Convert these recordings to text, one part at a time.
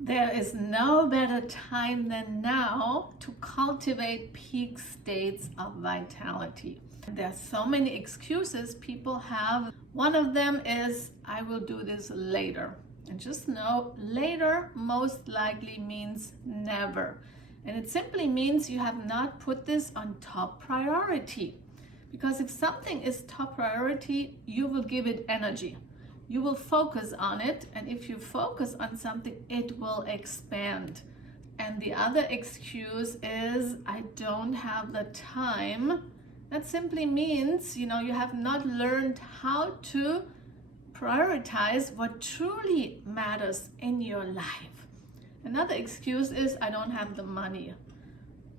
There is no better time than now to cultivate peak states of vitality. There are so many excuses people have. One of them is, I will do this later. And just know, later most likely means never. And it simply means you have not put this on top priority. Because if something is top priority, you will give it energy. You will focus on it, and if you focus on something, it will expand. And the other excuse is, I don't have the time. That simply means, you have not learned how to prioritize what truly matters in your life. Another excuse is, I don't have the money.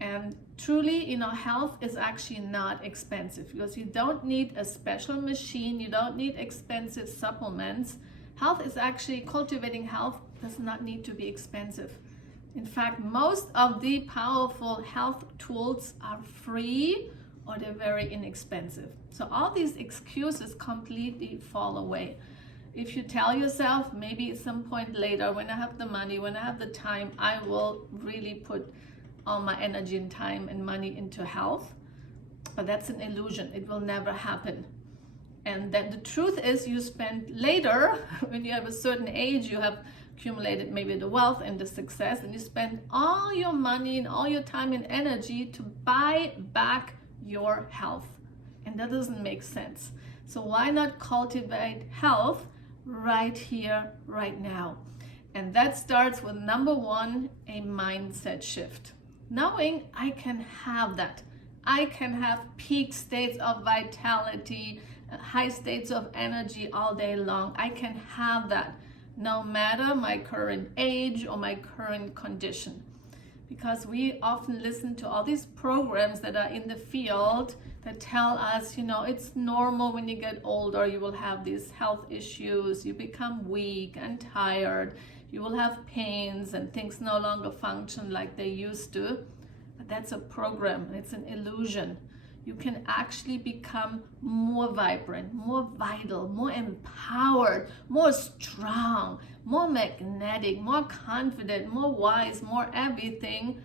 And truly, health is actually not expensive, because you don't need a special machine, you don't need expensive supplements. Health is actually, cultivating health does not need to be expensive. In fact, most of the powerful health tools are free or they're very inexpensive. So all these excuses completely fall away. If you tell yourself, maybe at some point later, when I have the money, when I have the time, I will really put all my energy and time and money into health. But that's an illusion. It will never happen. And then the truth is, you spend later, when you have a certain age, you have accumulated maybe the wealth and the success, and you spend all your money and all your time and energy to buy back your health. And that doesn't make sense. So why not cultivate health right here, right now? And that starts with number one, a mindset shift. Knowing I can have that. I can have peak states of vitality, high states of energy all day long. I can have that no matter my current age or my current condition. Because we often listen to all these programs that are in the field that tell us, it's normal when you get older, you will have these health issues, you become weak and tired, you will have pains and things no longer function like they used to. But that's a program, it's an illusion. You can actually become more vibrant, more vital, more empowered, more strong, more magnetic, more confident, more wise, more everything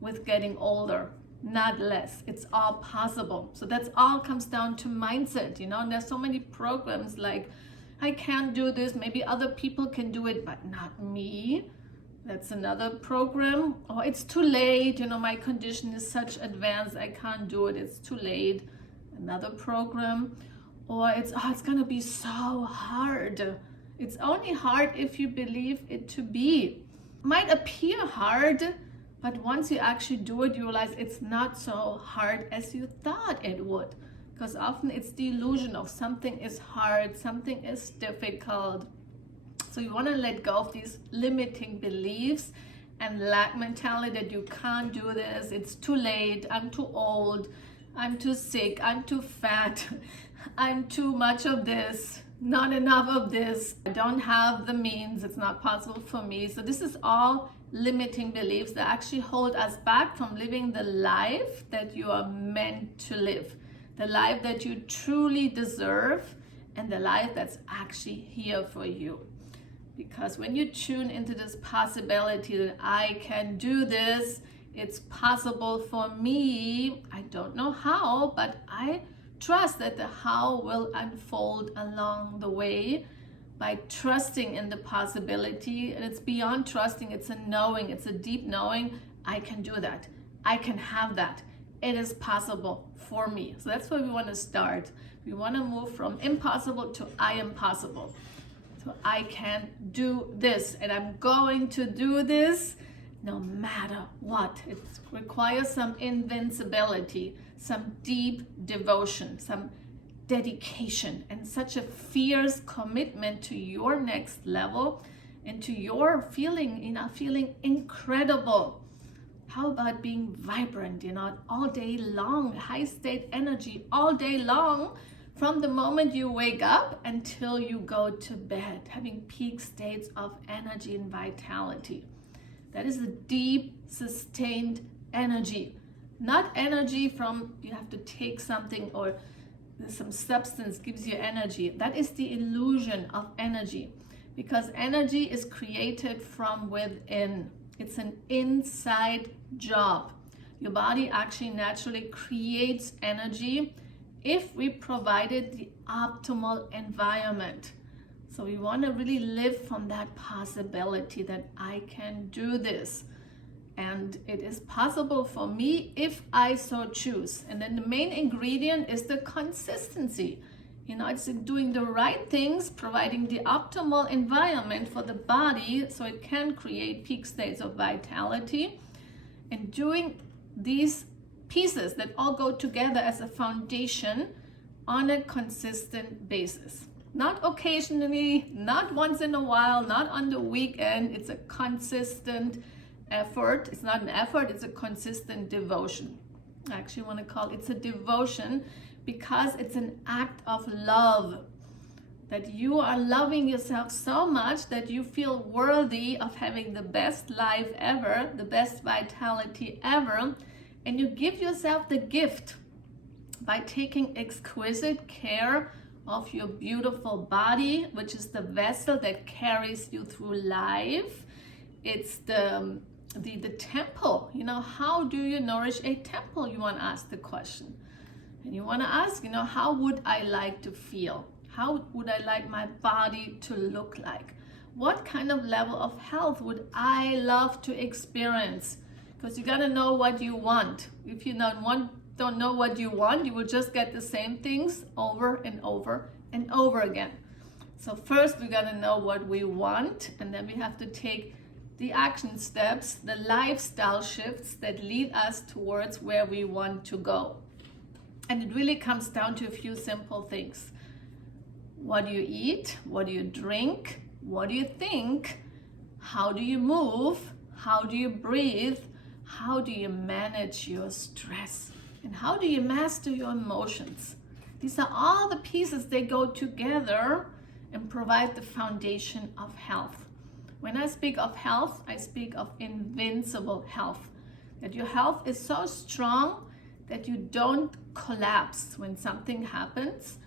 with getting older, not less. It's all possible. So that's all comes down to mindset, and there's so many programs like, I can't do this, maybe other people can do it, but not me. That's another program. Oh, it's too late, my condition is such advanced, I can't do it, it's too late. Another program. Or it's gonna be so hard. It's only hard if you believe it to be. Might appear hard, but once you actually do it, you realize it's not so hard as you thought it would. Because often it's the illusion of something is hard, something is difficult. So you want to let go of these limiting beliefs and lack mentality that you can't do this, it's too late, I'm too old, I'm too sick, I'm too fat, I'm too much of this, not enough of this, I don't have the means, it's not possible for me. So this is all limiting beliefs that actually hold us back from living the life that you are meant to live. The life that you truly deserve, and the life that's actually here for you. Because when you tune into this possibility that I can do this, it's possible for me, I don't know how, but I trust that the how will unfold along the way by trusting in the possibility. And it's beyond trusting, it's a knowing, it's a deep knowing, I can do that, I can have that. It is possible for me. So that's where we want to start. We want to move from impossible to I am possible. So I can do this, and I'm going to do this no matter what. It requires some invincibility, some deep devotion, some dedication, and such a fierce commitment to your next level and to your feeling, feeling incredible. How about being vibrant, all day long, high state energy all day long, from the moment you wake up until you go to bed, having peak states of energy and vitality. That is a deep, sustained energy, not energy from you have to take something or some substance gives you energy. That is the illusion of energy. because energy is created from within. It's an inside job. Your body actually naturally creates energy if we provided the optimal environment. So we want to really live from that possibility that I can do this. And it is possible for me if I so choose. And then the main ingredient is the consistency. It's doing the right things, providing the optimal environment for the body so it can create peak states of vitality, and doing these pieces that all go together as a foundation on a consistent basis. Not occasionally, not once in a while, not on the weekend. It's a consistent effort. It's not an effort, it's a consistent devotion. I actually want to call it a devotion because it's an act of love. That you are loving yourself so much that you feel worthy of having the best life ever, the best vitality ever, and you give yourself the gift by taking exquisite care of your beautiful body, which is the vessel that carries you through life. It's the temple. How do you nourish a temple? You want to ask the question. And you want to ask, how would I like to feel? How would I like my body to look like? What kind of level of health would I love to experience? Because you got to know what you want. If you don't know what you want, you will just get the same things over and over and over again. So first we got to know what we want, and then we have to take the action steps, the lifestyle shifts that lead us towards where we want to go. And it really comes down to a few simple things. What do you eat? What do you drink? What do you think? How do you move? How do you breathe? How do you manage your stress? And how do you master your emotions? These are all the pieces that go together and provide the foundation of health. When I speak of health, I speak of invincible health. That your health is so strong that you don't collapse when something happens.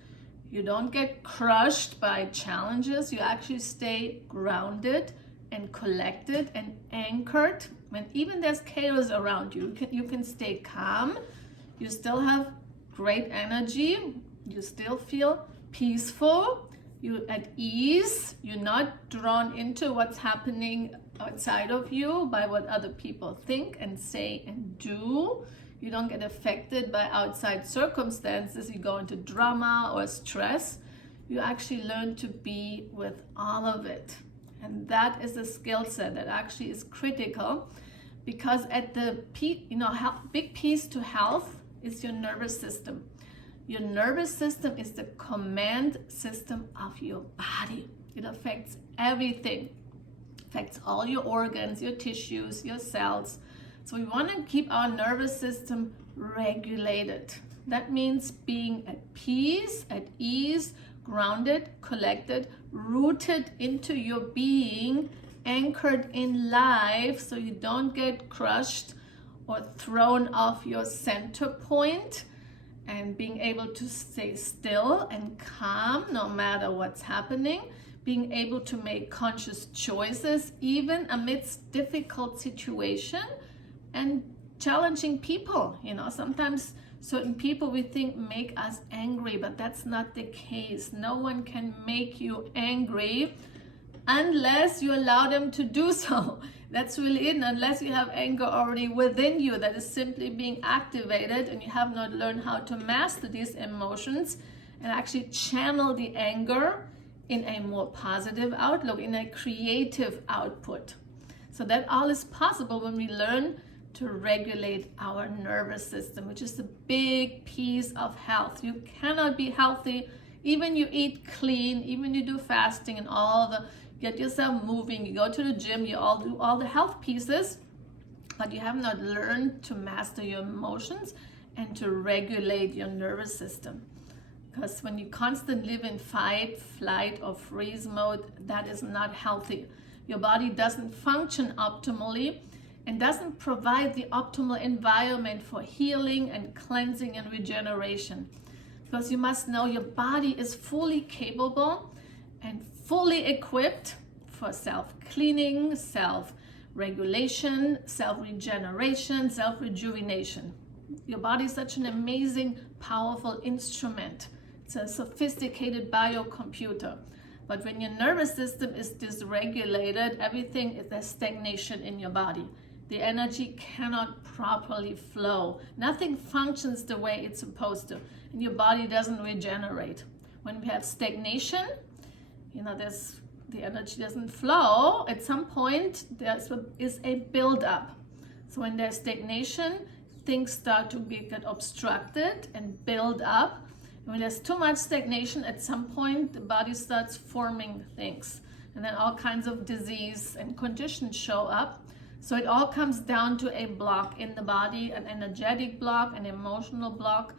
You don't get crushed by challenges. You actually stay grounded and collected and anchored. When even there's chaos around you, you can stay calm. You still have great energy. You still feel peaceful. You're at ease. You're not drawn into what's happening outside of you by what other people think and say and do. You don't get affected by outside circumstances. You go into drama or stress. You actually learn to be with all of it. And that is a skill set that actually is critical, because at the big piece to health is your nervous system. Your nervous system is the command system of your body. It affects everything. It affects all your organs, your tissues, your cells. So we want to keep our nervous system regulated. That means being at peace, at ease, grounded, collected, rooted into your being, anchored in life, so you don't get crushed or thrown off your center point, and being able to stay still and calm no matter what's happening, being able to make conscious choices even amidst difficult situations and challenging people. Sometimes certain people we think make us angry, but that's not the case. No one can make you angry unless you allow them to do so. That's really it. Unless you have anger already within you that is simply being activated, and you have not learned how to master these emotions and actually channel the anger in a more positive outlook, in a creative output. So that all is possible when we learn to regulate our nervous system, which is a big piece of health. You cannot be healthy, even you eat clean, even you do fasting and get yourself moving, you go to the gym, you all do all the health pieces, but you have not learned to master your emotions and to regulate your nervous system. Because when you constantly live in fight, flight, or freeze mode, that is not healthy. Your body doesn't function optimally and doesn't provide the optimal environment for healing and cleansing and regeneration. Because you must know your body is fully capable and fully equipped for self-cleaning, self-regulation, self-regeneration, self-rejuvenation. Your body is such an amazing, powerful instrument. It's a sophisticated biocomputer. But when your nervous system is dysregulated, there's stagnation in your body. The energy cannot properly flow. Nothing functions the way it's supposed to, and your body doesn't regenerate. When we have stagnation, the energy doesn't flow. At some point, there is a buildup. So when there's stagnation, things start to get obstructed and build up. And when there's too much stagnation, at some point, the body starts forming things. And then all kinds of disease and conditions show up. So it all comes down to a block in the body, an energetic block, an emotional block.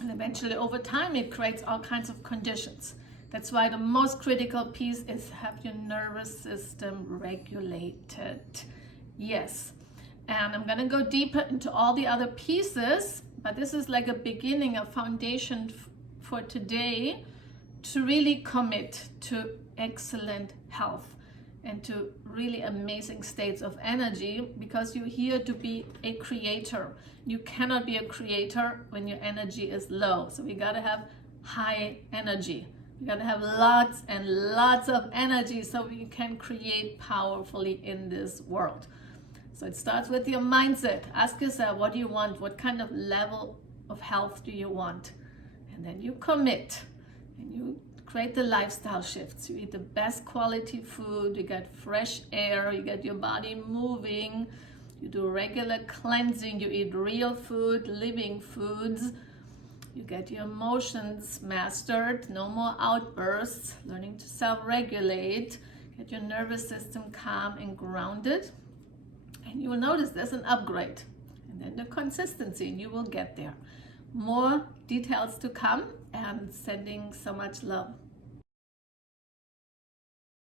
And eventually, over time, it creates all kinds of conditions. That's why the most critical piece is have your nervous system regulated. Yes. And I'm going to go deeper into all the other pieces, but this is like a beginning, a foundation for today to really commit to excellent health and to really amazing states of energy, because you're here to be a creator. You cannot be a creator when your energy is low. So we got to have high energy. We got to have lots and lots of energy so we can create powerfully in this world. So it starts with your mindset. Ask yourself, what do you want? What kind of level of health do you want? And then you commit and you create the lifestyle shifts. You eat the best quality food, you get fresh air, you get your body moving, you do regular cleansing, you eat real food, living foods, you get your emotions mastered, no more outbursts, learning to self-regulate, get your nervous system calm and grounded, and you will notice there's an upgrade. And then the consistency, and you will get there. More details to come, and sending so much love.